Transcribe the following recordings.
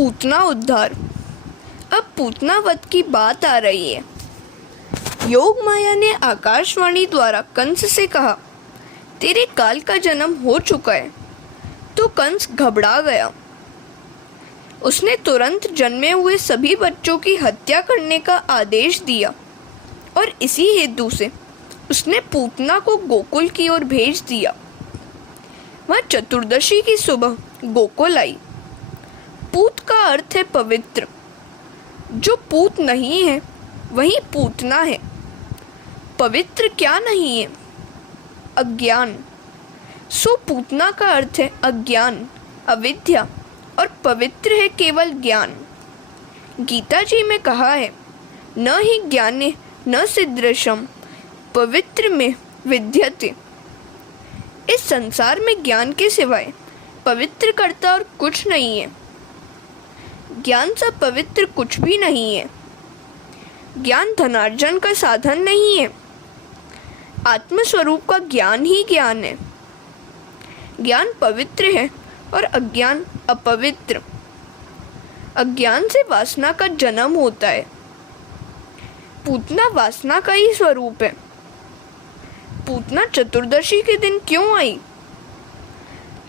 पूतना उद्धार। अब पूतना वध की बात आ रही है। योग माया ने आकाशवाणी द्वारा कंस से कहा, तेरे काल का जन्म हो चुका है। तो कंस घबरा गया। उसने तुरंत जन्मे हुए सभी बच्चों की हत्या करने का आदेश दिया और इसी हेतु से उसने पूतना को गोकुल की ओर भेज दिया। वह चतुर्दशी की सुबह गोकुल आई। पूत का अर्थ है पवित्र। जो पूत नहीं है वही पूतना है। पवित्र क्या नहीं है? अज्ञान। सो पूतना का अर्थ है अज्ञान, अविद्या, और पवित्र है केवल ज्ञान। गीता जी में कहा है, न ही ज्ञाने न सिदृशम पवित्र में विद्यते। इस संसार में ज्ञान के सिवाय पवित्र करता और कुछ नहीं है। ज्ञान सा पवित्र कुछ भी नहीं है। ज्ञान धनार्जन का साधन नहीं है। आत्मस्वरूप का ज्ञान ही ज्ञान है। ज्ञान पवित्र है और अज्ञान अपवित्र। अज्ञान से वासना का जन्म होता है। पूतना वासना का ही स्वरूप है। पूतना चतुर्दशी के दिन क्यों आई?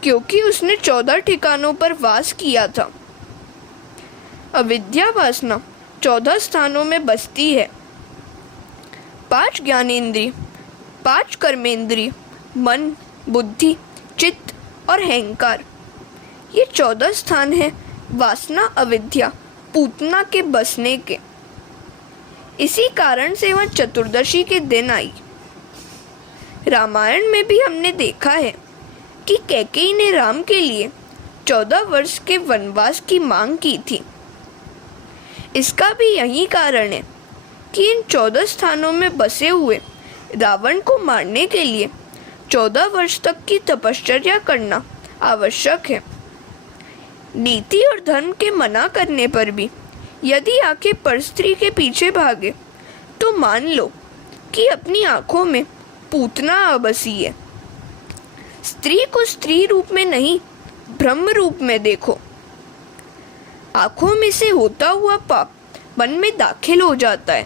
क्योंकि उसने 14 ठिकानों पर वास किया था। अविद्या वासना 14 स्थानों में बसती है। 5 ज्ञानेंद्रिय, 5 कर्मेंद्रिय, मन, बुद्धि, चित्त और अहंकार, ये 14 स्थान हैं वासना अविद्या पूतना के बसने के। इसी कारण से वह चतुर्दशी के दिन आई। रामायण में भी हमने देखा है कि कैकेयी ने राम के लिए 14 वर्ष के वनवास की मांग की थी। इसका भी यही कारण है कि इन 14 स्थानों में बसे हुए रावण को मारने के लिए 14 वर्ष तक की तपश्चर्या करना आवश्यक है। नीति और धर्म के मना करने पर भी यदि आंखें परस्त्री के पीछे भागे तो मान लो कि अपनी आंखों में पूतना आ बसी है। स्त्री को स्त्री रूप में नहीं, ब्रह्म रूप में देखो। आंखों में से होता हुआ पाप मन में दाखिल हो जाता है।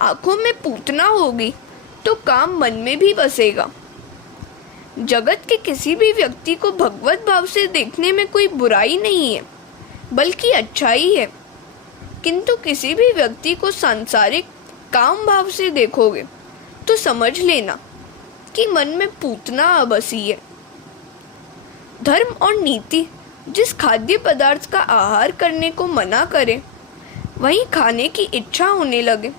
आंखों में पूतना होगी तो काम मन में भी बसेगा। जगत के किसी भी व्यक्ति को भगवत भाव से देखने में कोई बुराई नहीं है, बल्कि अच्छाई है। किंतु किसी भी व्यक्ति को सांसारिक काम भाव से देखोगे तो समझ लेना कि मन में पूतना आ बसी है। धर्म और नीति जिस खाद्य पदार्थ का आहार करने को मना करे, वहीं खाने की इच्छा होने लगे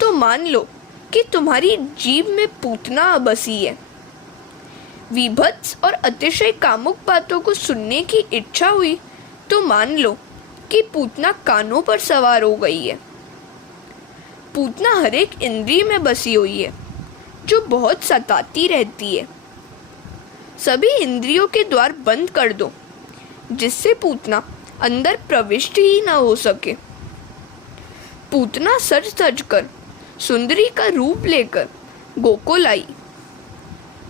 तो मान लो कि तुम्हारी जीभ में पूतना आ बसी है। विभत्स और अतिशय कामुक बातों को सुनने की इच्छा हुई तो मान लो कि पूतना कानों पर सवार हो गई है। पूतना हर एक इंद्रिय में बसी हुई है जो बहुत सताती रहती है। सभी इंद्रियों के द्वार बंद कर दो जिससे पूतना अंदर प्रविष्ट ही ना हो सके। पूतना सज सज कर सुंदरी का रूप लेकर गोकुल आई।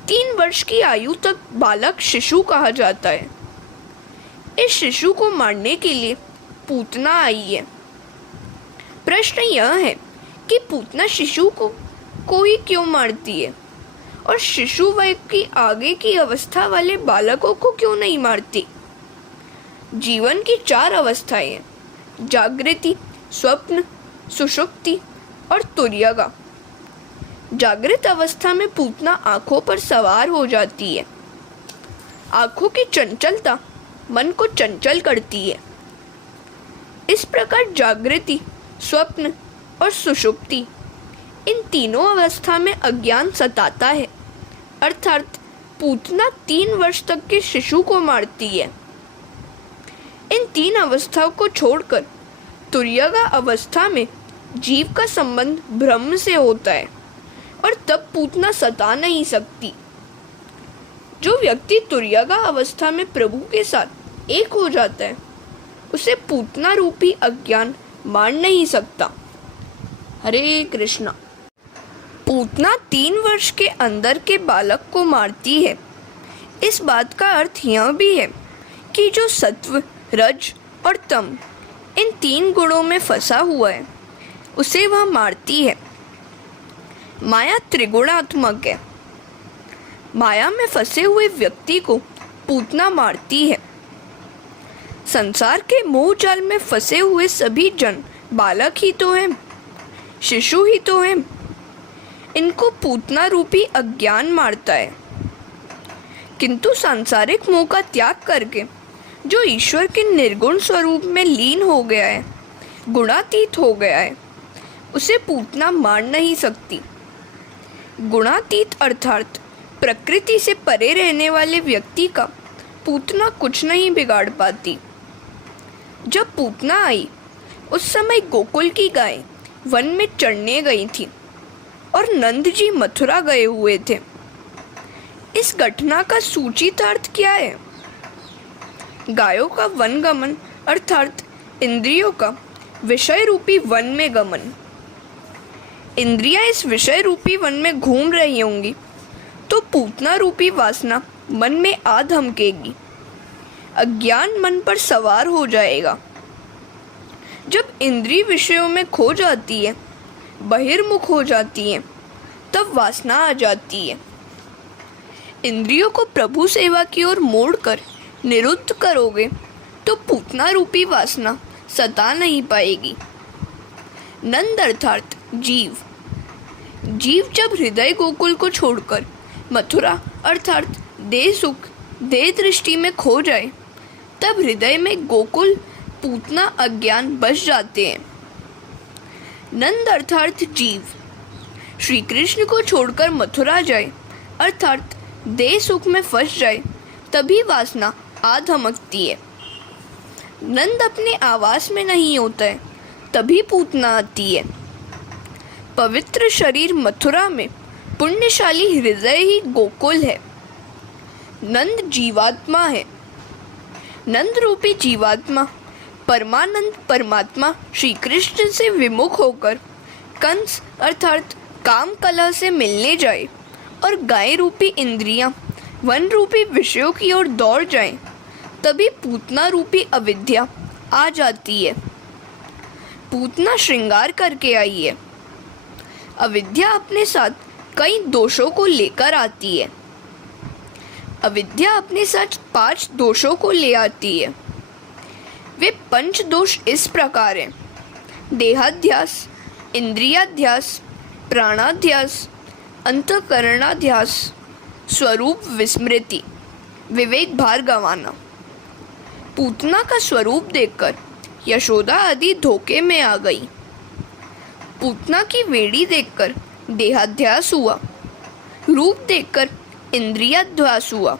3 वर्ष की आयु तक बालक शिशु कहा जाता है। इस शिशु को मारने के लिए पूतना आई है। प्रश्न यह है कि पूतना शिशु को ही क्यों मारती है और शिशु वय की आगे की अवस्था वाले बालकों को क्यों नहीं मारती? जीवन की 4 अवस्थाएं हैं, जागृति, स्वप्न, सुषुप्ति और तुर्यगा। जागृत अवस्था में पूतना आंखों पर सवार हो जाती है। आंखों की चंचलता मन को चंचल करती है। इस प्रकार जागृति, स्वप्न और सुषुप्ति, इन तीनों अवस्था में अज्ञान सताता है। अर्थात पूतना 3 वर्ष तक के शिशु को मारती है। इन 3 अवस्थाओं को छोड़कर तुर्यगा अवस्था में जीव का संबंध ब्रह्म से होता है और तब पूतना सता नहीं सकती। जो व्यक्ति तुर्यगा अवस्था में प्रभु के साथ एक हो जाता है उसे पूतना रूपी अज्ञान मार नहीं सकता। हरे कृष्णा। पूतना 3 वर्ष के अंदर के बालक को मारती है। इस बात का अर्थ यह भी है कि जो सत्व, रज और तम इन 3 गुणों में फंसा हुआ है, उसे वह मारती है। माया त्रिगुणात्मक है। माया में फंसे हुए व्यक्ति को पूतना मारती है। संसार के मोह जाल में फंसे हुए सभी जन बालक ही तो हैं, शिशु ही तो हैं। इनको पूतना रूपी अज्ञान मारता है। किंतु सांसारिक मोह का त्याग करके जो ईश्वर के निर्गुण स्वरूप में लीन हो गया है, गुणातीत हो गया है, उसे पूतना मार नहीं सकती। गुणातीत अर्थात प्रकृति से परे रहने वाले व्यक्ति का पूतना कुछ नहीं बिगाड़ पाती। जब पूतना आई उस समय गोकुल की गाय वन में चढ़ने गई थी और नंद जी मथुरा गए हुए थे। इस घटना का सूचित अर्थ क्या है? गायों का वन गमन अर्थात इंद्रियों का विषय रूपी वन में गमन। इंद्रियां इस विषय रूपी वन में घूम रही होंगी तो पूतना रूपी वासना मन में आ धमकेगी। अज्ञान मन पर सवार हो जाएगा। जब इंद्रिय विषयों में खो जाती है, बहिर्मुख हो जाती है, तब वासना आ जाती है। इंद्रियों को प्रभु सेवा की ओर मोड़कर निरुद्ध करोगे तो पूतना रूपी वासना सता नहीं पाएगी। नंद अर्थात जीव। जीव जब हृदय गोकुल को छोड़कर मथुरा अर्थात देह सुख, देह दृष्टि में खो जाए, तब हृदय में गोकुल, पूतना, अज्ञान बस जाते हैं। नंद अर्थात जीव श्री कृष्ण को छोड़कर मथुरा जाए अर्थात देह सुख में फंस जाए, तभी वासना आ धमकती है। नंद अपने आवास में नहीं होता है, तभी पूतना आती है। पवित्र शरीर मथुरा में, पुण्यशाली हृदय ही गोकुल है। नंद जीवात्मा है। नंद रूपी जीवात्मा परमानंद परमात्मा श्री कृष्ण से विमुख होकर कंस अर्थात काम कला से मिलने जाए और गाय रूपी इंद्रियां वन रूपी विषयों की ओर दौड़ जाएं, तभी पूतना रूपी अविद्या आ जाती है। पूतना श्रृंगार करके आई है। अविद्या अपने साथ कई दोषों को लेकर आती है। अविद्या अपने साथ 5 दोषों को ले आती है। वे 5 दोष इस प्रकार हैं: देहाध्यास, इंद्रियाध्यास, प्राणाध्यास, अंतःकरणाध्यास, स्वरूप विस्मृति, विवेक भार गंवाना। पूतना का स्वरूप देखकर यशोदा आदि धोखे में आ गई। पूतना की वेड़ी देखकर देहाध्यास हुआ, रूप देखकर इंद्रियाध्यास हुआ,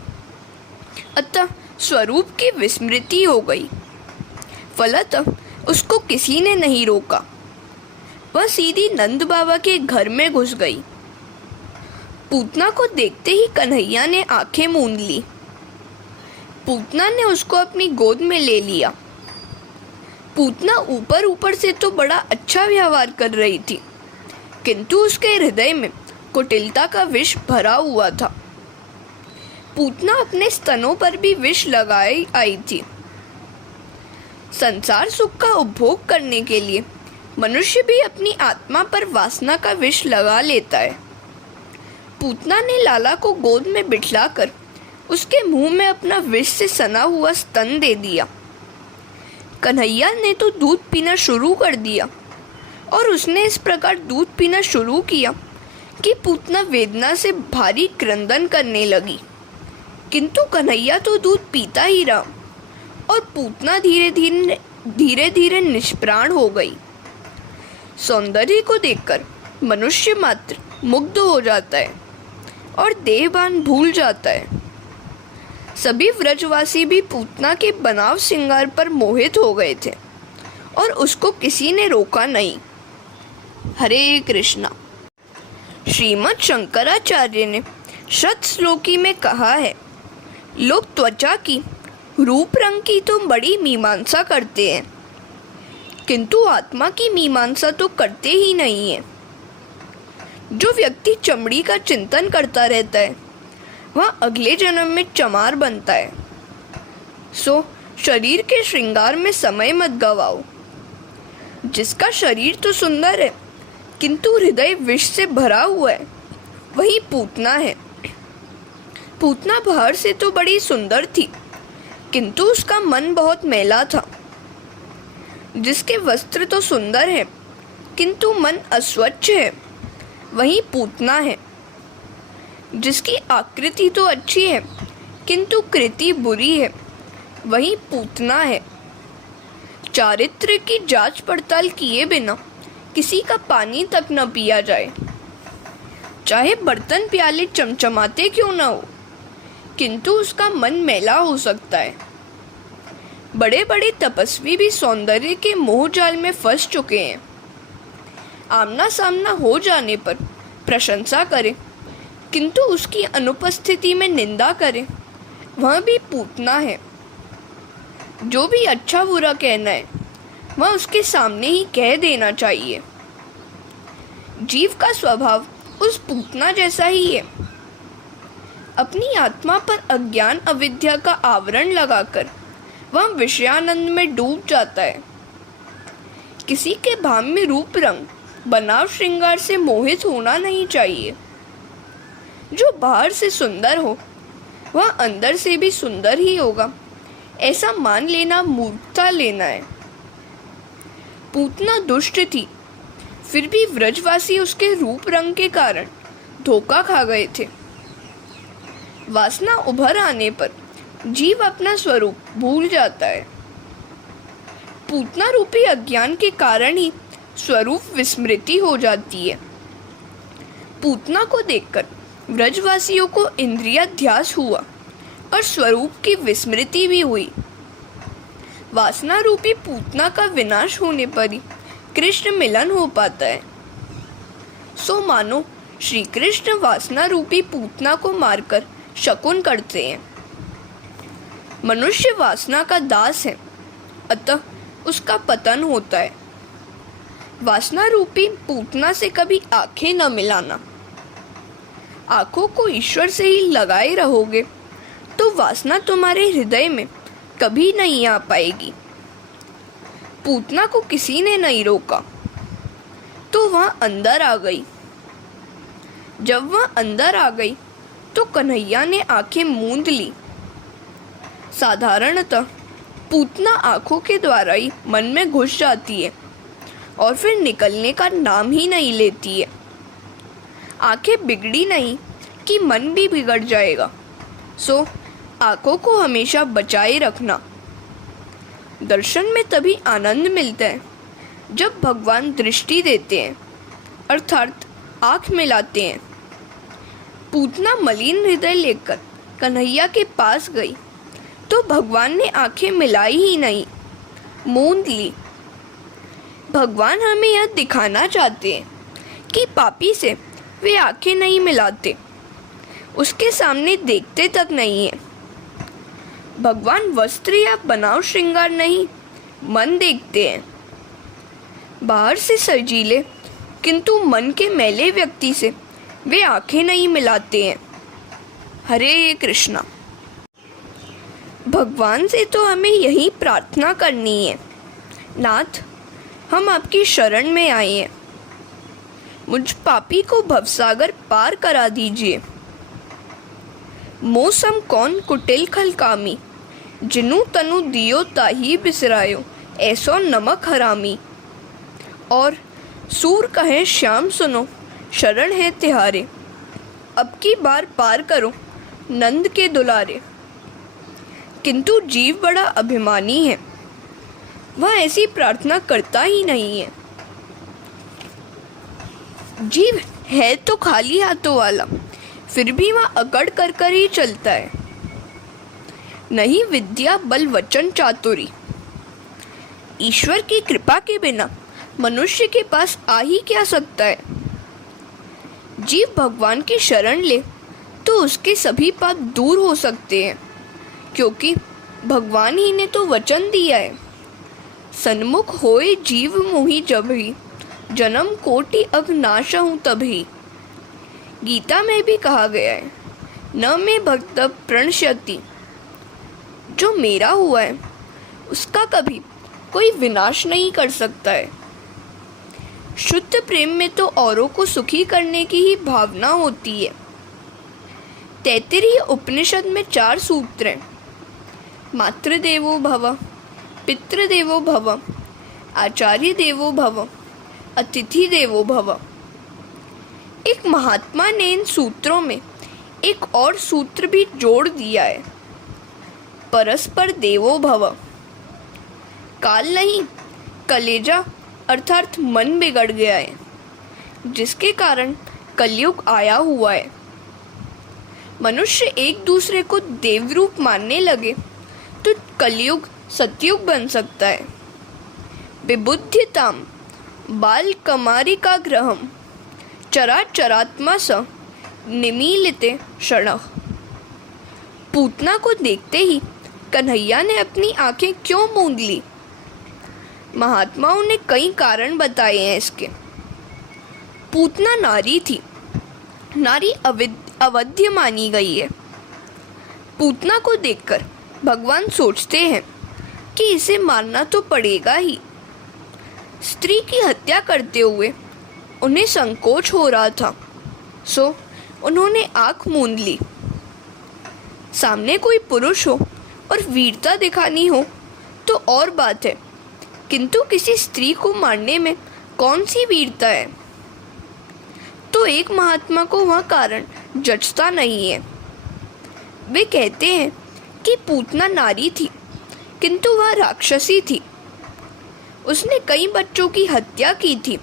अतः स्वरूप की विस्मृति हो गई। फलतः उसको किसी ने नहीं रोका। वह सीधी नंद बाबा के घर में घुस गई। पूतना को देखते ही कन्हैया ने आंखें मूंद ली। पूतना ने उसको अपनी गोद में ले लिया। पूतना ऊपर ऊपर से तो बड़ा अच्छा व्यवहार कर रही थी, किंतु उसके हृदय में कुटिलता का विष भरा हुआ था। पूतना अपने स्तनों पर भी विष लगाई आई थी। संसार सुख का उपभोग करने के लिए मनुष्य भी अपनी आत्मा पर वासना का विष लगा लेता है। पूतना ने लाला को गोद में बिठलाकर उसके मुंह में अपना विष से सना हुआ स्तन दे दिया। कन्हैया ने तो दूध पीना शुरू कर दिया और उसने इस प्रकार दूध पीना शुरू किया कि पूतना वेदना से भारी क्रंदन करने लगी, किंतु कन्हैया तो दूध पीता ही रहा और पूतना धीरे धीरे निष्प्राण हो गई। सौंदर्य को देखकर मनुष्य मात्र मुग्ध हो जाता है और देहभान भूल जाता है। सभी व्रजवासी भी पूतना के बनाव श्रृंगार पर मोहित हो गए थे और उसको किसी ने रोका नहीं। हरे कृष्णा। श्रीमद् शंकराचार्य ने शत श्लोकी में कहा है, लोग त्वचा की, रूप रंग की तो बड़ी मीमांसा करते हैं, किंतु आत्मा की मीमांसा तो करते ही नहीं है। जो व्यक्ति चमड़ी का चिंतन करता रहता है वह अगले जन्म में चमार बनता है। सो शरीर के श्रृंगार में समय मत गवाओ। जिसका शरीर तो सुंदर है किंतु हृदय विष से भरा हुआ है, वही पूतना है। पूतना बाहर से तो बड़ी सुंदर थी किंतु उसका मन बहुत मैला था। जिसके वस्त्र तो सुंदर है किंतु मन अस्वच्छ है, वही पूतना है। जिसकी आकृति तो अच्छी है किंतु कृति बुरी है, वही पूतना है। चारित्र की जांच पड़ताल किए बिना किसी का पानी तक न पिया जाए। चाहे बर्तन प्याले चमचमाते क्यों न हो, किंतु उसका मन मैला हो सकता है। बड़े बड़े तपस्वी भी सौंदर्य के मोह जाल में फंस चुके हैं। आमना सामना हो जाने पर प्रशंसा करें किंतु उसकी अनुपस्थिति में निंदा करें, वह भी पूतना है। जो भी अच्छा बुरा कहना है वह उसके सामने ही कह देना चाहिए। जीव का स्वभाव उस पूतना जैसा ही है। अपनी आत्मा पर अज्ञान अविद्या का आवरण लगाकर वह विषयानंद में डूब जाता है। किसी के भाम्य रूप रंग बनाव श्रृंगार से मोहित होना नहीं चाहिए। जो बाहर से सुंदर हो वह अंदर से भी सुंदर ही होगा, ऐसा मान लेना मूर्खता लेना है। पूतना दुष्ट थी, फिर भी व्रजवासी उसके रूप रंग के कारण धोखा खा गए थे। वासना उभर आने पर जीव अपना स्वरूप भूल जाता है। पूतना रूपी अज्ञान के कारण ही स्वरूप विस्मृति हो जाती है। पूतना को देखकर व्रजवासियों को इंद्रियाध्यास हुआ और स्वरूप की विस्मृति भी हुई। वासना रूपी पूतना का विनाश होने पर ही कृष्ण मिलन हो पाता है। सो मानो श्री कृष्ण वासना रूपी पूतना को मारकर शकुन करते हैं। मनुष्य वासना का दास है, अतः उसका पतन होता है। वासना रूपी पूतना से कभी आंखें न मिलाना। आंखों को ईश्वर से ही लगाए रहोगे तो वासना तुम्हारे हृदय में कभी नहीं आ पाएगी। पूतना को किसी ने नहीं रोका तो वह अंदर आ गई। जब वह अंदर आ गई तो कन्हैया ने आंखें मूंद ली। साधारणतः पूतना आंखों के द्वारा ही मन में घुस जाती है और फिर निकलने का नाम ही नहीं लेती है। आंखें बिगड़ी नहीं कि मन भी बिगड़ जाएगा। सो आंखों को हमेशा बचाए रखना। दर्शन में तभी आनंद मिलता है जब भगवान दृष्टि देते हैं, अर्थात आँख मिलाते हैं। पूतना मलिन हृदय लेकर कन्हैया के पास गई तो भगवान ने आंखें मिलाई ही नहीं, मूंद ली। भगवान हमें यह दिखाना चाहते हैं कि पापी से वे आंखें नहीं मिलाते, उसके सामने देखते तक नहीं है। भगवान वस्त्र या बनाव श्रृंगार नहीं, मन देखते हैं। बाहर से सजीले किंतु मन के मैले व्यक्ति से वे आंखें नहीं मिलाते हैं। हरे कृष्णा। भगवान से तो हमें यही प्रार्थना करनी है, नाथ हम आपकी शरण में आए हैं, मुझ पापी को भवसागर पार करा दीजिए। मौसम कौन कुटिल खलकामी, जिनु तनु दियो ताही बिसरायो, ऐसो नमक हरामी। और सूर कहे श्याम सुनो, शरण है तिहारे, अब की बार पार करो नंद के दुलारे। किंतु जीव बड़ा अभिमानी है, वह ऐसी प्रार्थना करता ही नहीं है। जीव है तो खाली हाथों वाला, फिर भी वह अकड़ कर ही चलता है। नहीं विद्या बल वचन चातुरी, ईश्वर की कृपा के बिना मनुष्य के पास आ ही क्या सकता है। जीव भगवान की शरण ले तो उसके सभी पाप दूर हो सकते हैं, क्योंकि भगवान ही ने तो वचन दिया है। सन्मुख होए जीव मोहि जभी, जन्म कोटि अब नाशहूँ तभी। गीता में भी कहा गया है, न मे भक्त प्रणश्यति, जो मेरा हुआ है उसका कभी कोई विनाश नहीं कर सकता है। शुद्ध प्रेम में तो औरों को सुखी करने की ही भावना होती है। तैत्तिरीय उपनिषद में 4 सूत्र हैं। मातृदेवो भव, पितृदेवो भव, आचार्य देवो भव, अतिथि देवो भव। एक महात्मा ने इन सूत्रों में एक और सूत्र भी जोड़ दिया है, परस्पर देवो भव। काल नहीं, कलेजा अर्थात मन बिगड़ गया है, जिसके कारण कलयुग आया हुआ है। मनुष्य एक दूसरे को देवरूप मानने लगे तो कलयुग सतयुग बन सकता है। विबुध्यताम बाल कमारिका ग्रहम चराचरात्मा स निमीलिते क्षणः। पूतना को देखते ही कन्हैया ने अपनी आंखें क्यों मूंद ली? महात्माओं ने कई कारण बताए हैं इसके। पूतना नारी थी, नारी अवध्य मानी गई है। पूतना को देखकर भगवान सोचते हैं कि इसे मारना तो पड़ेगा ही। स्त्री की हत्या करते हुए उन्हें संकोच हो रहा था, सो उन्होंने आंख मूंद ली। सामने कोई पुरुष हो और वीरता दिखानी हो तो और बात है, किंतु किसी स्त्री को मारने में कौन सी वीरता है? तो एक महात्मा को वह कारण जचता नहीं है। वे कहते हैं कि पूतना नारी थी, किंतु वह राक्षसी थी। उसने कई बच्चों की हत्या की थी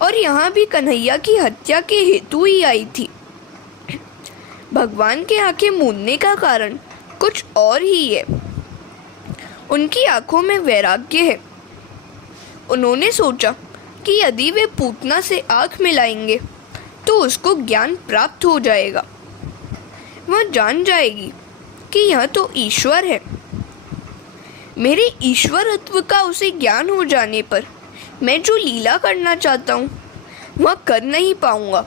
और यहाँ भी कन्हैया की हत्या के हेतु ही आई थी। भगवान के आंखें मूंदने का कारण कुछ और ही है। उनकी आंखों में वैराग्य है। उन्होंने सोचा कि यदि वे पूतना से आंख मिलाएंगे तो उसको ज्ञान प्राप्त हो जाएगा। वह जान जाएगी कि यह तो ईश्वर है। मेरे ईश्वरत्व का उसे ज्ञान हो जाने पर मैं जो लीला करना चाहता हूँ वह कर नहीं पाऊंगा।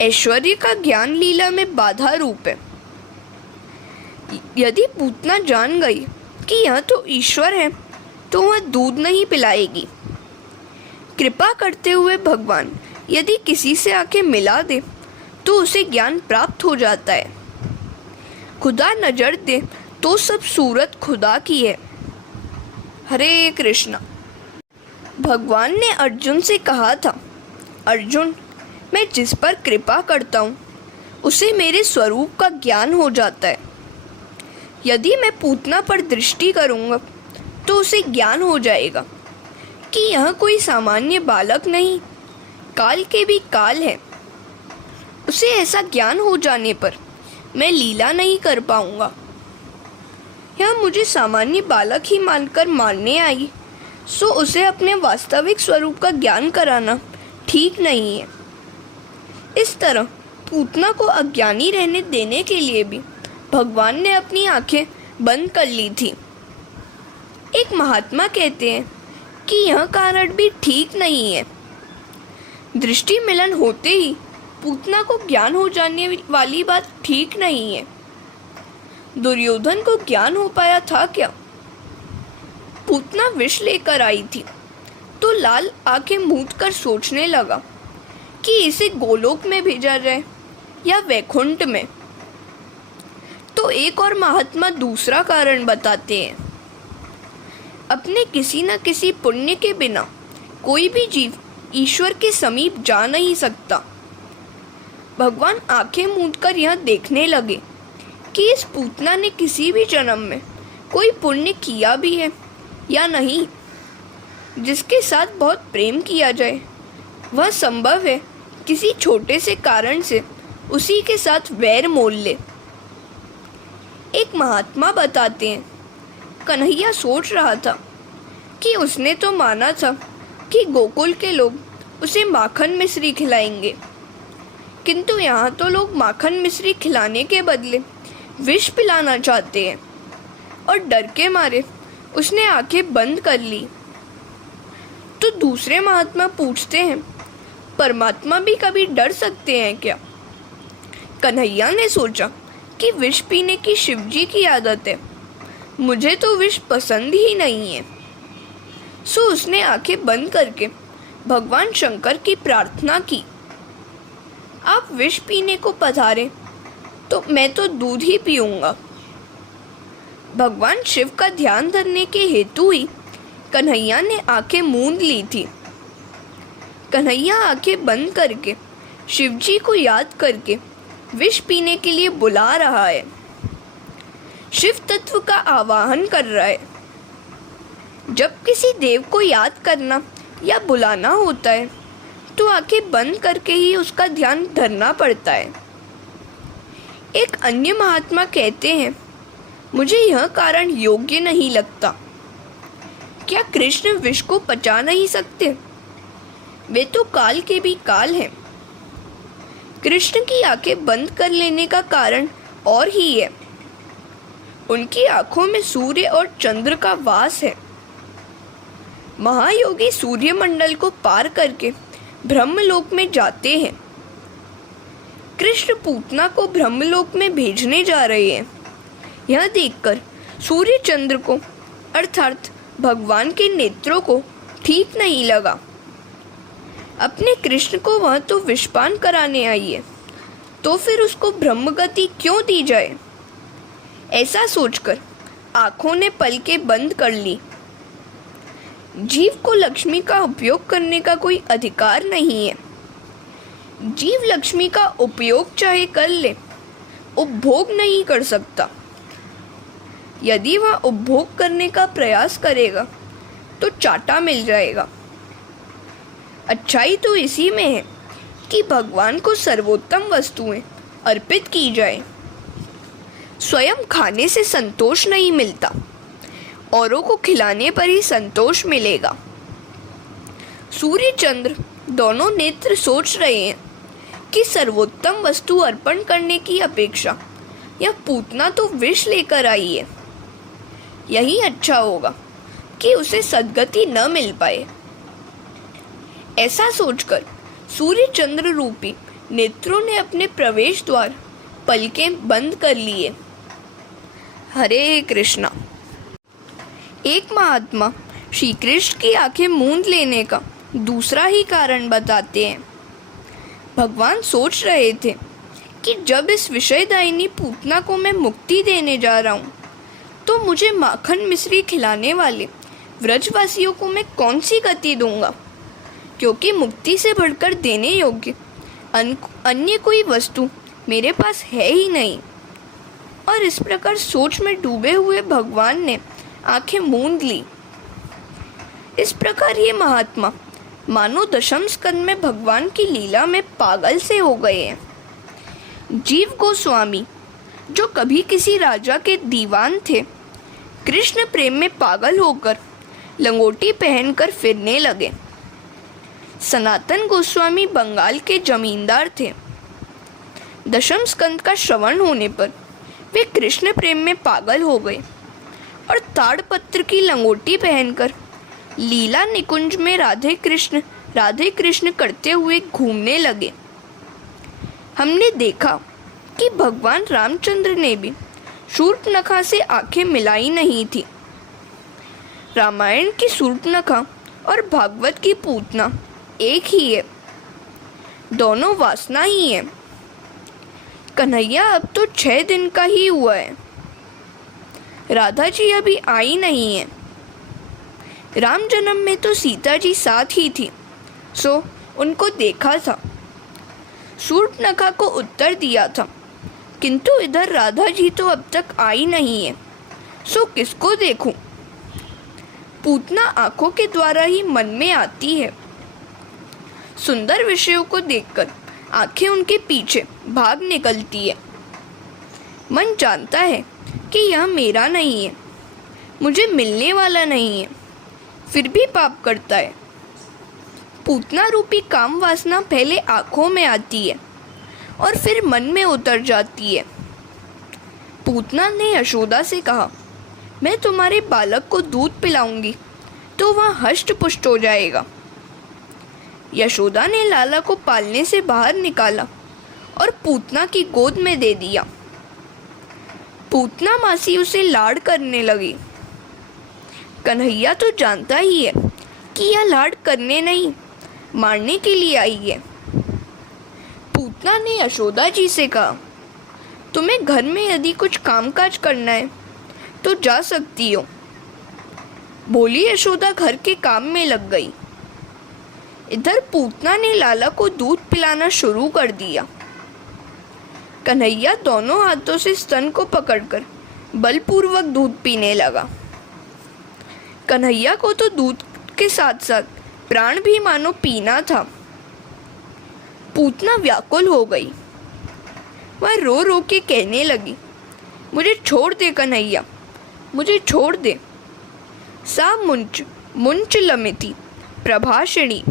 ऐश्वर्य का ज्ञान लीला में बाधा रूप है। यदि पूतना जान गई कि यह तो ईश्वर है तो वह दूध नहीं पिलाएगी। कृपा करते हुए भगवान यदि किसी से आंखें मिला दे तो उसे ज्ञान प्राप्त हो जाता है। खुदा नजर दे तो सब सूरत खुदा की है। हरे कृष्णा। भगवान ने अर्जुन से कहा था, अर्जुन, मैं जिस पर कृपा करता हूँ उसे मेरे स्वरूप का ज्ञान हो जाता है। यदि मैं पूतना पर दृष्टि करूँगा तो उसे ज्ञान हो जाएगा कि यह कोई सामान्य बालक नहीं, काल के भी काल है। उसे ऐसा ज्ञान हो जाने पर मैं लीला नहीं कर पाऊँगा। यह मुझे सामान्य बालक ही मानकर मारने आई, सो उसे अपने वास्तविक स्वरूप का ज्ञान कराना ठीक नहीं है। इस तरह पूतना को अज्ञानी रहने देने के लिए भी भगवान ने अपनी आंखें बंद कर ली थी। एक महात्मा कहते हैं कि यह कारण भी ठीक नहीं है। दृष्टि मिलन होते ही पूतना को ज्ञान हो जाने वाली बात ठीक नहीं है। दुर्योधन को ज्ञान हो पाया था क्या? पूतना विष लेकर आई थी तो लाल आंखें मूंद कर सोचने लगा कि इसे गोलोक में भेजा जाए या वैकुंठ में। तो एक और महात्मा दूसरा कारण बताते हैं। अपने किसी न किसी पुण्य के बिना कोई भी जीव ईश्वर के समीप जा नहीं सकता। भगवान आंखें मूंदकर यह देखने लगे कि इस पूतना ने किसी भी जन्म में कोई पुण्य किया भी है या नहीं। जिसके साथ बहुत प्रेम किया जाए वह संभव है किसी छोटे से कारण से उसी के साथ वैर मोल ले। एक महात्मा बताते हैं, कन्हैया सोच रहा था कि उसने तो माना था कि गोकुल के लोग उसे माखन मिश्री खिलाएंगे, किंतु यहाँ तो लोग माखन मिश्री खिलाने के बदले विष पिलाना चाहते हैं और डर के मारे उसने आंखें बंद कर ली। तो दूसरे महात्मा पूछते हैं, परमात्मा भी कभी डर सकते हैं क्या? कन्हैया ने सोचा कि विष पीने की शिवजी की आदत है, मुझे तो विष पसंद ही नहीं है। सो उसने आंखें बंद करके भगवान शंकर की प्रार्थना की, आप विष पीने को पधारे तो मैं तो दूध ही पीऊंगा। भगवान शिव का ध्यान धरने के हेतु ही कन्हैया ने आंखें मूंद ली थी। कन्हैया आंखें बंद करके शिवजी को याद करके विष पीने के लिए बुला रहा है, शिव तत्व का आवाहन कर रहा है। जब किसी देव को याद करना या बुलाना होता है तो आंखें बंद करके ही उसका ध्यान धरना पड़ता है। एक अन्य महात्मा कहते हैं, मुझे यह कारण योग्य नहीं लगता। क्या कृष्ण विष को पचा नहीं सकते? वे तो काल के भी काल हैं। कृष्ण की आंखें बंद कर लेने का कारण और ही है, उनकी आंखों में सूर्य और चंद्र का वास है। महायोगी सूर्यमंडल को पार करके ब्रह्मलोक में जाते हैं। कृष्ण पूतना को ब्रह्मलोक में भेजने जा रहे हैं। यह देखकर सूर्य चंद्र को अर्थात भगवान के नेत्रों को ठीक नहीं लगा। अपने कृष्ण को वह तो विषपान कराने आई है, तो फिर उसको ब्रह्मगति क्यों दी जाए? ऐसा सोचकर आंखों ने पलकें बंद कर ली। जीव को लक्ष्मी का उपयोग करने का कोई अधिकार नहीं है। जीव लक्ष्मी का उपयोग चाहे कर ले, उपभोग नहीं कर सकता। यदि वह उपभोग करने का प्रयास करेगा तो चाटा मिल जाएगा। अच्छाई तो इसी में है कि भगवान को सर्वोत्तम वस्तुएं अर्पित की जाए। स्वयं खाने से संतोष नहीं मिलता, औरों को खिलाने पर ही संतोष मिलेगा। सूर्य चंद्र दोनों नेत्र सोच रहे हैं कि सर्वोत्तम वस्तु अर्पण करने की अपेक्षा यह पूतना तो विष लेकर आई है, यही अच्छा होगा कि उसे सद्गति न मिल पाए। ऐसा सोचकर सूर्य चंद्र रूपी नेत्रों ने अपने प्रवेश द्वार पलकें बंद कर लिए। हरे कृष्णा। एक महात्मा श्री कृष्ण की आंखें मूंद लेने का दूसरा ही कारण बताते हैं। भगवान सोच रहे थे कि जब इस विषयदायिनी पूतना को मैं मुक्ति देने जा रहा हूँ तो मुझे माखन मिश्री खिलाने वाले व्रजवासियों को मैं कौन सी गति दूंगा, क्योंकि मुक्ति से बढ़कर देने योग्य अन्य कोई वस्तु मेरे पास है ही नहीं। और इस प्रकार सोच में डूबे हुए भगवान ने आंखें मूंद ली। इस प्रकार ये महात्मा मानो दशम स्कंद में भगवान की लीला में पागल से हो गए हैं। जीव गोस्वामी जो कभी किसी राजा के दीवान थे, कृष्ण प्रेम में पागल होकर लंगोटी पहनकर फिरने लगे। सनातन गोस्वामी बंगाल के जमींदार थे। दशम स्कंद का श्रवण होने पर वे कृष्ण प्रेम में पागल हो गए और ताड़पत्र की लंगोटी पहनकर लीला निकुंज में राधे कृष्ण करते हुए घूमने लगे। हमने देखा कि भगवान रामचंद्र ने भी शूर्पणखा से आंखें मिलाई नहीं थी। रामायण की शूर्पणखा और भागवत की पूतना एक ही है, दोनों वासना ही है। कन्हैया अब तो 6 दिन का ही हुआ है, राधा जी अभी आई नहीं है। राम जन्म में तो सीता जी साथ ही थी, सो उनको देखा था, शूर्पणखा को उत्तर दिया था, किंतु इधर राधा जी तो अब तक आई नहीं है, सो किसको देखूं? पूतना आंखों के द्वारा ही मन में आती है। सुंदर विषयों को देखकर आंखें उनके पीछे भाग निकलती है। मन जानता है कि यह मेरा नहीं है, मुझे मिलने वाला नहीं है, फिर भी पाप करता है। पूतना रूपी काम वासना पहले आंखों में आती है और फिर मन में उतर जाती है। पूतना ने यशोदा से कहा, मैं तुम्हारे बालक को दूध पिलाऊंगी तो वह हष्ट पुष्ट हो जाएगा। यशोदा ने लाला को पालने से बाहर निकाला और पूतना की गोद में दे दिया। पूतना मासी उसे लाड करने लगी। कन्हैया तो जानता ही है कि यह लाड करने नहीं, मारने के लिए आई है। पूतना ने यशोदा जी से कहा, तुम्हें घर में यदि कुछ कामकाज करना है तो जा सकती हो। बोली यशोदा घर के काम में लग गई। इधर पूतना ने लाला को दूध पिलाना शुरू कर दिया। कन्हैया दोनों हाथों से स्तन को पकड़कर बलपूर्वक दूध पीने लगा। कन्हैया को तो दूध के साथ साथ प्राण भी मानो पीना था। पूतना व्याकुल हो गई। वह रो रो के कहने लगी, मुझे छोड़ दे कन्हैया, मुझे छोड़ दे। सा मुंच मुंच लमिति प्रभाषिणी।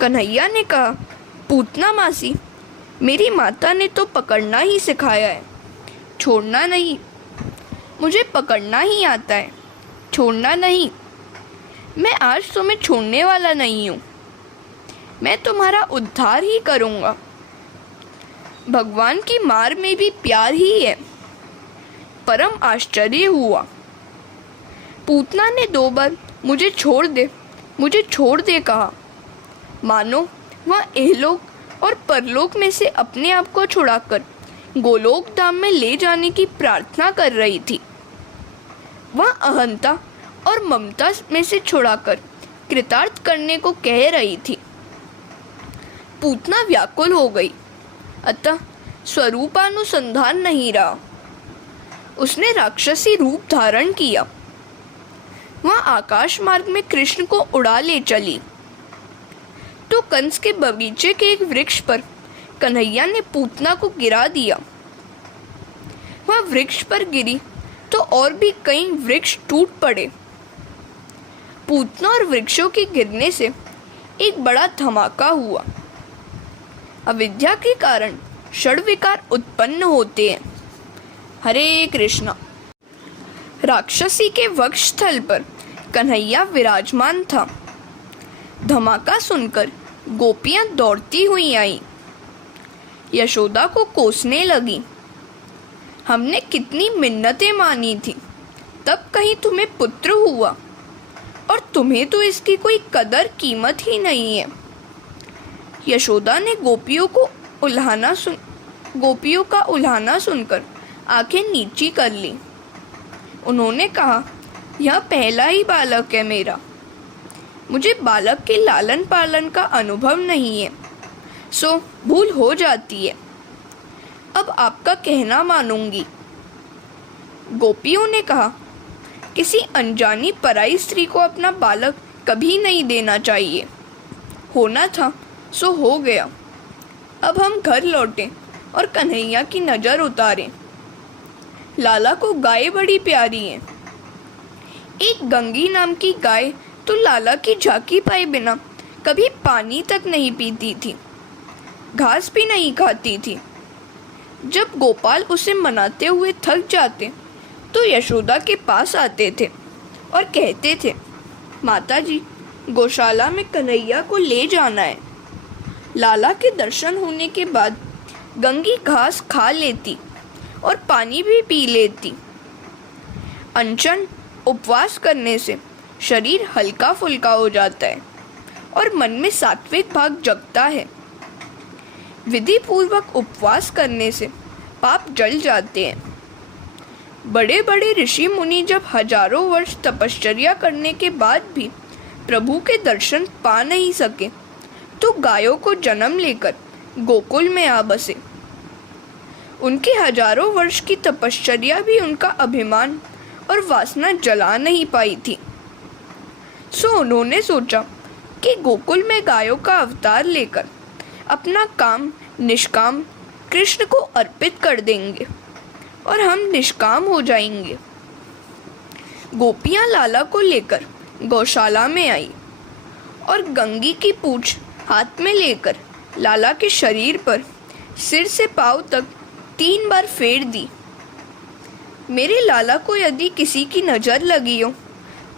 कन्हैया ने कहा, पूतना मासी, मेरी माता ने तो पकड़ना ही सिखाया है, छोड़ना नहीं। मुझे पकड़ना ही आता है, छोड़ना नहीं। मैं आज तुम्हें छोड़ने वाला नहीं हूँ, मैं तुम्हारा उद्धार ही करूँगा। भगवान की मार में भी प्यार ही है। परम आश्चर्य हुआ। पूतना ने 2 बार मुझे छोड़ दे, मुझे छोड़ दे कहा, मानो वह इहलोक और परलोक में से अपने आप को छुड़ाकर गोलोक धाम में ले जाने की प्रार्थना कर रही थी। वह अहंता और ममता में से छुड़ाकर कृतार्थ करने को कह रही थी। पूतना व्याकुल हो गई, अतः स्वरूपानुसंधान नहीं रहा। उसने राक्षसी रूप धारण किया। वह आकाश मार्ग में कृष्ण को उड़ा ले चली। तो कंस के बगीचे के एक वृक्ष पर कन्हैया ने पूतना को गिरा दिया। वह वृक्ष पर गिरी तो और भी कई वृक्ष टूट पड़े। पूतना और वृक्षों के गिरने से एक बड़ा धमाका हुआ। अविद्या के कारण षड विकार उत्पन्न होते हैं। हरे कृष्णा। राक्षसी के वक्षस्थल पर कन्हैया विराजमान था। धमाका सुनकर गोपियां दौड़ती हुई आईं। यशोदा को कोसने लगी, हमने कितनी मिन्नतें मानी थी, तब कहीं तुम्हें पुत्र हुआ और तुम्हें तो इसकी कोई कदर कीमत ही नहीं है। यशोदा ने गोपियों का उल्हाना सुनकर आंखें नीची कर ली। उन्होंने कहा, यह पहला ही बालक है मेरा, मुझे बालक के लालन पालन का अनुभव नहीं है, सो भूल हो जाती है। अब आपका कहना मानूंगी। गोपियों ने कहा, किसी अनजानी पराई स्त्री को अपना बालक कभी नहीं देना चाहिए। होना था सो हो गया। अब हम घर लौटें और कन्हैया की नज़र उतारें। लाला को गाय बड़ी प्यारी है। एक गंगी नाम की गाय तो लाला की झांकी पाए बिना कभी पानी तक नहीं पीती थी, घास भी नहीं खाती थी। जब गोपाल उसे मनाते हुए थक जाते तो यशोदा के पास आते थे और कहते थे, माताजी, गौशाला में कन्हैया को ले जाना है। लाला के दर्शन होने के बाद गंगी घास खा लेती और पानी भी पी लेती। अनशन उपवास करने से शरीर हल्का फुल्का हो जाता है और मन में सात्विक भाग जगता है। विधि पूर्वक उपवास करने से पाप जल जाते हैं। बड़े बड़े ऋषि मुनि जब हजारों वर्ष तपश्चर्या करने के बाद भी प्रभु के दर्शन पा नहीं सके तो गायों को जन्म लेकर गोकुल में आ बसे। उनके हजारों वर्ष की तपश्चर्या भी उनका अभिमान और वासना जला नहीं पाई थी। सो उन्होंने सोचा कि गोकुल में गायों का अवतार लेकर अपना काम निष्काम कृष्ण को अर्पित कर देंगे और हम निष्काम हो जाएंगे। गोपियां लाला को लेकर गौशाला में आई और गंगी की पूंछ हाथ में लेकर लाला के शरीर पर सिर से पांव तक 3 बार फेर दी। मेरे लाला को यदि किसी की नज़र लगी हो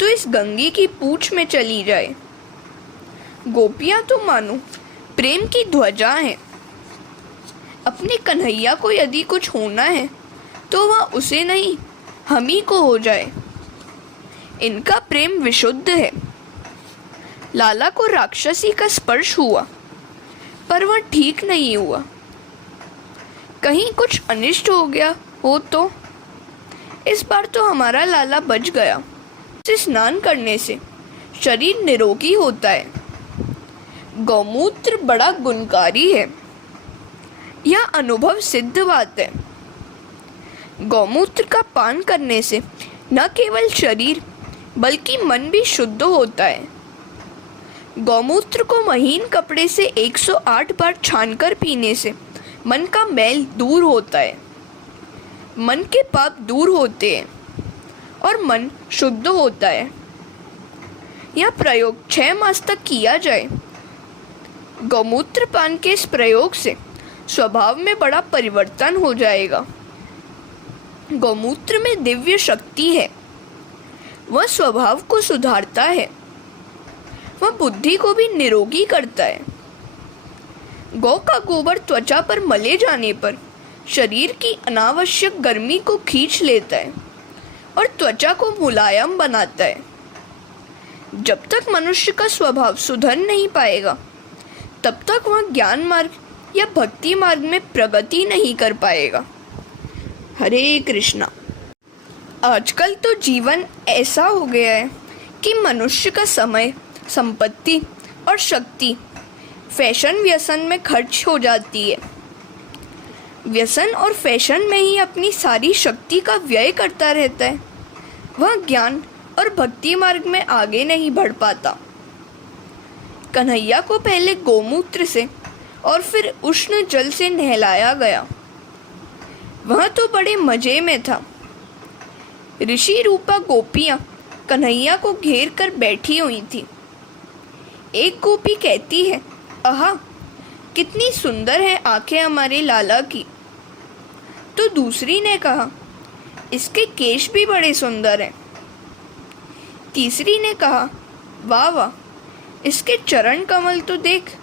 तो इस गंगी की पूंछ में चली जाए। गोपियां तो मानो प्रेम की ध्वजा हैं। अपने कन्हैया को यदि कुछ होना है तो वह उसे नहीं, हम ही को हो जाए। इनका प्रेम विशुद्ध है। लाला को राक्षसी का स्पर्श हुआ, पर वह ठीक नहीं हुआ। कहीं कुछ अनिष्ट हो गया हो तो? इस बार तो हमारा लाला बच गया। इसे स्नान करने से शरीर निरोगी होता है। गौमूत्र बड़ा गुणकारी है, यह अनुभव सिद्ध बात है। गौमूत्र का पान करने से न केवल शरीर बल्कि मन भी शुद्ध होता है। गौमूत्र को महीन कपड़े से 108 बार छानकर पीने से मन का मैल दूर होता है, मन के पाप दूर होते हैं और मन शुद्ध होता है। यह प्रयोग 6 मास तक किया जाए। गौमूत्र पान के इस प्रयोग से स्वभाव में बड़ा परिवर्तन हो जाएगा। गौमूत्र में दिव्य शक्ति है। वह स्वभाव को सुधारता है, वह बुद्धि को भी निरोगी करता है। गौ का गोबर त्वचा पर मले जाने पर शरीर की अनावश्यक गर्मी को खींच लेता है और त्वचा को मुलायम बनाता है। जब तक मनुष्य का स्वभाव सुधर नहीं पाएगा, तब तक वह ज्ञान मार्ग या भक्ति मार्ग में प्रगति नहीं कर पाएगा। हरे कृष्णा। आजकल तो जीवन ऐसा हो गया है कि मनुष्य का समय, संपत्ति और शक्ति फैशन व्यसन में खर्च हो जाती है। व्यसन और फैशन में ही अपनी सारी शक्ति का व्यय करता रहता है। वह ज्ञान और भक्ति मार्ग में आगे नहीं बढ़ पाता। कन्हैया को पहले गोमूत्र से और फिर उष्ण जल से नहलाया गया। वह तो बड़े मजे में था। ऋषि रूपा गोपियां कन्हैया को घेर कर बैठी हुई थी। एक गोपी कहती है, आहा, कितनी सुंदर है आंखें हमारे लाला की। तो दूसरी ने कहा, इसके केश भी बड़े सुंदर हैं। तीसरी ने कहा, वाह वाह, इसके चरण कमल तो देख,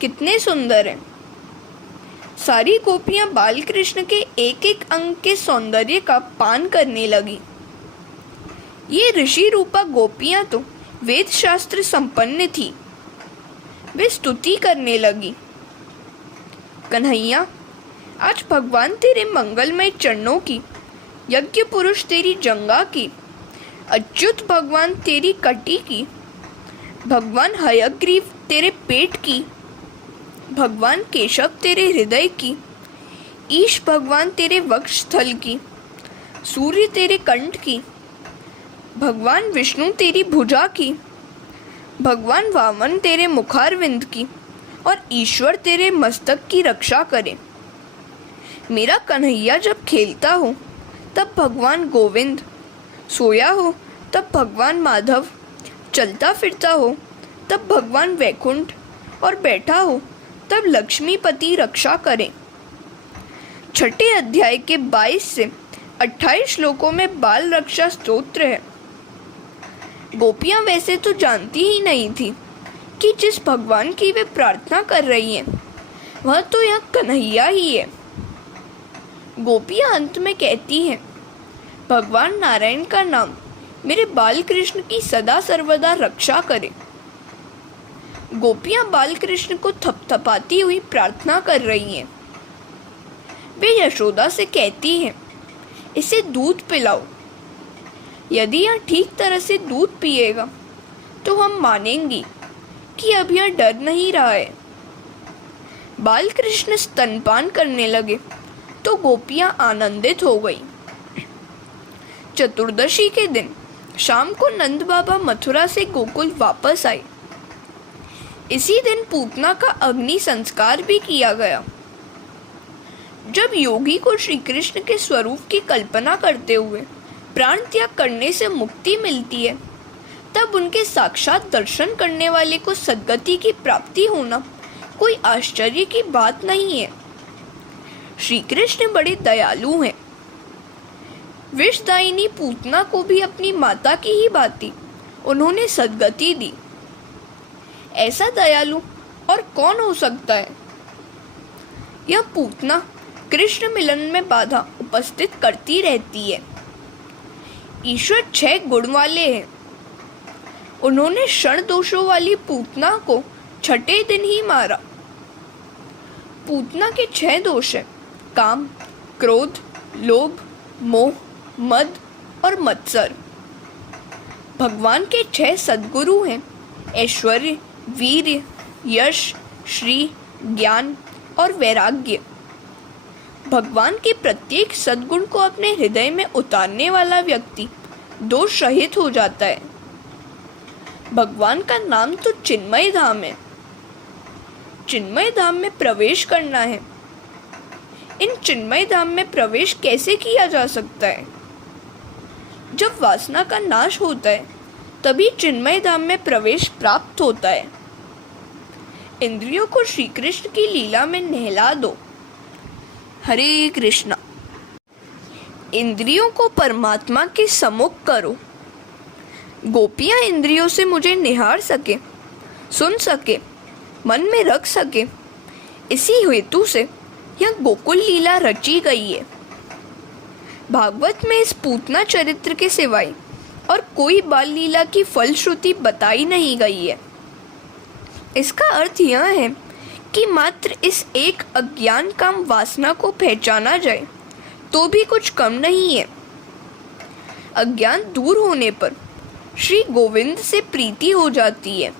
कितने सुंदर हैं। सारी गोपियां बाल कृष्ण के एक एक अंग के सौंदर्य का पान करने लगी। ये ऋषि रूपा गोपियां तो वेद शास्त्र संपन्न थी। वे स्तुति करने लगी, कन्हैया, आज भगवान तेरे मंगलमय चरणों की, यज्ञ पुरुष तेरी जंगा की, अच्युत भगवान तेरी कटी की, भगवान हयग्रीव तेरे पेट की, भगवान केशव तेरे हृदय की, ईश भगवान तेरे वक्षस्थल की, सूर्य तेरे कंठ की, भगवान विष्णु तेरी भुजा की, भगवान वामन तेरे मुखारविंद की और ईश्वर तेरे मस्तक की रक्षा करे। मेरा कन्हैया जब खेलता हो तब भगवान गोविंद, सोया हो तब भगवान माधव, चलता फिरता हो तब भगवान वैकुंठ और बैठा हो तब लक्ष्मीपति रक्षा करें। छठे अध्याय के 22 से 28 श्लोकों में बाल रक्षा स्तोत्र है। गोपियां वैसे तो जानती ही नहीं थी कि जिस भगवान की वे प्रार्थना कर रही हैं वह तो यह कन्हैया ही है। गोपियां अंत में कहती हैं, भगवान नारायण का नाम मेरे बाल कृष्ण की सदा सर्वदा रक्षा करे। गोपियां बाल कृष्ण को थपथपाती हुई प्रार्थना कर रही हैं। वे यशोदा से कहती हैं, इसे दूध पिलाओ। यदि यह ठीक तरह से दूध पिएगा तो हम मानेंगी कि अब यह डर नहीं रहा है। बाल कृष्ण स्तनपान करने लगे तो गोपियां आनंदित हो गई। चतुर्दशी के दिन शाम को नंद बाबा मथुरा से गोकुल वापस आए। इसी दिन पूतना का अग्नि संस्कार भी किया गया। जब योगी को श्री कृष्ण के स्वरूप की कल्पना करते हुए प्राण त्याग करने से मुक्ति मिलती है, तब उनके साक्षात दर्शन करने वाले को सद्गति की प्राप्ति होना कोई आश्चर्य की बात नहीं है। श्री कृष्ण बड़े दयालु हैं। विषदायिनी पूतना को भी अपनी माता की ही भांति उन्होंने सद्गति दी। ऐसा दयालु और कौन हो सकता है। यह पूतना कृष्ण मिलन में बाधा उपस्थित करती रहती है। ईश्वर 6 गुण वाले हैं। उन्होंने क्षण दोषों वाली पूतना को छठे दिन ही मारा। पूतना के 6 दोष हैं: काम, क्रोध, लोभ, मोह, मद और मत्सर। भगवान के 6 सद्गुरु हैं: ऐश्वर्य, वीर्य, यश, श्री, ज्ञान और वैराग्य। भगवान के प्रत्येक सद्गुण को अपने हृदय में उतारने वाला व्यक्ति दोष रहित हो जाता है। भगवान का नाम तो चिन्मय धाम है। चिन्मय धाम में प्रवेश करना है। इन चिन्मय धाम में प्रवेश कैसे किया जा सकता है? जब वासना का नाश होता है तभी चिन्मय धाम में प्रवेश प्राप्त होता है। इंद्रियों को श्री कृष्ण की लीला में नहला दो। हरे कृष्णा। इंद्रियों को परमात्मा के सम्मुख करो। गोपियां इंद्रियों से मुझे निहार सके, सुन सके, मन में रख सके, इसी हेतु से यह गोकुल लीला रची गई है। भागवत में इस पूतना चरित्र के सिवाय और कोई बाल लीला की फलश्रुति बताई नहीं गई है। इसका अर्थ यह है कि मात्र इस एक अज्ञान काम वासना को पहचाना जाए तो भी कुछ कम नहीं है। अज्ञान दूर होने पर श्री गोविंद से प्रीति हो जाती है।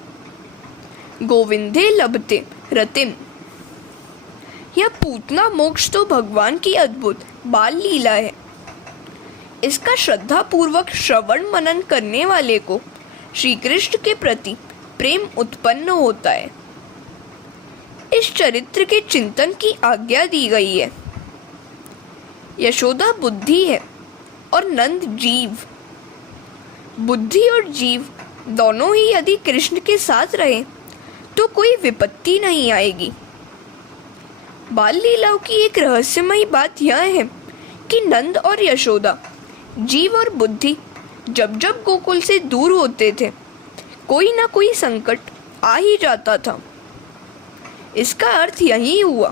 गोविंदे लभते रतिम। यह पूतना मोक्ष तो भगवान की अद्भुत बाल लीला है। इसका श्रद्धा पूर्वक श्रवण मनन करने वाले को श्री कृष्ण के प्रति प्रेम उत्पन्न होता है। इस चरित्र के चिंतन की आज्ञा दी गई है। यशोदा बुद्धि है और नंद जीव। बुद्धि और जीव दोनों ही यदि कृष्ण के साथ रहे तो कोई विपत्ति नहीं आएगी। बाल लीलाओं की एक रहस्यमयी बात यह है कि नंद और यशोदा, जीव और बुद्धि जब जब गोकुल से दूर होते थे कोई ना कोई संकट आ ही जाता था। इसका अर्थ यही हुआ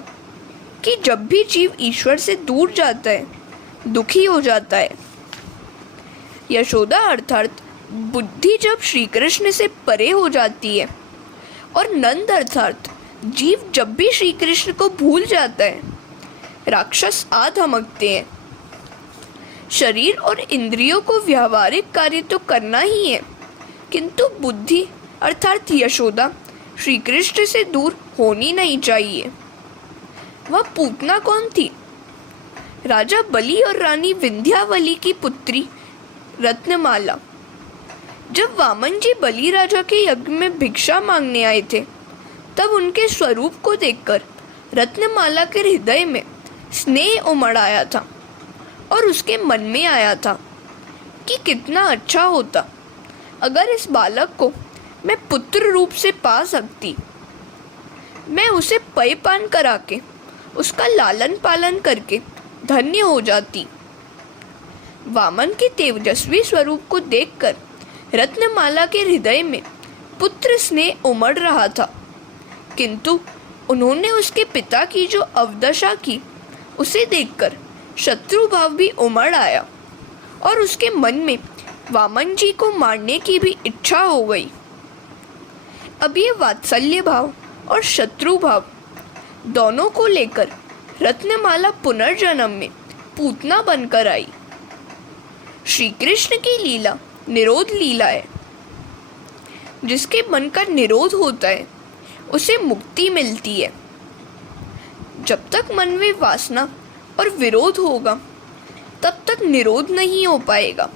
कि जब भी जीव ईश्वर से दूर जाता है, दुखी हो जाता है। यशोदा अर्थात बुद्धि जब श्री कृष्ण से परे हो जाती है और नंद अर्थात जीव जब भी श्री कृष्ण को भूल जाता है, राक्षस आ धमकते हैं। शरीर और इंद्रियों को व्यावहारिक कार्य तो करना ही है, किंतु बुद्धि अर्थात यशोदा श्री कृष्ण से दूर होनी नहीं चाहिए। वह पूतना कौन थी? राजा बलि और रानी विंध्यावली की पुत्री रत्नमाला। जब वामन जी बलि राजा के यज्ञ में भिक्षा मांगने आए थे तब उनके स्वरूप को देखकर रत्नमाला के हृदय में स्नेह उमड़ आया था और उसके मन में आया था कि कितना अच्छा होता अगर इस बालक को मैं पुत्र रूप से पा सकती। मैं उसे पेयपान करा के उसका लालन पालन करके धन्य हो जाती। वामन के तेजस्वी स्वरूप को देखकर रत्नमाला के हृदय में पुत्र स्नेह उमड़ रहा था, किंतु उन्होंने उसके पिता की जो अवदशा की उसे देखकर शत्रु भाव भी उमड़ आया और उसके मन में वामन जी को मारने की भी इच्छा हो गई। अब ये वात्सल्य भाव और शत्रु भाव दोनों को लेकर रत्नमाला पुनर्जन्म में पूतना बनकर आई। श्री कृष्ण की लीला निरोध लीला है। जिसके मन का निरोध होता है उसे मुक्ति मिलती है। जब तक मन में वासना और विरोध होगा तब तक निरोध नहीं हो पाएगा।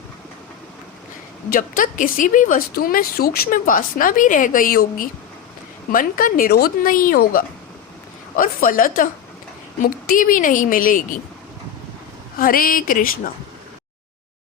जब तक किसी भी वस्तु में सूक्ष्म वासना भी रह गई होगी मन का निरोध नहीं होगा और फलतः मुक्ति भी नहीं मिलेगी। हरे कृष्णा।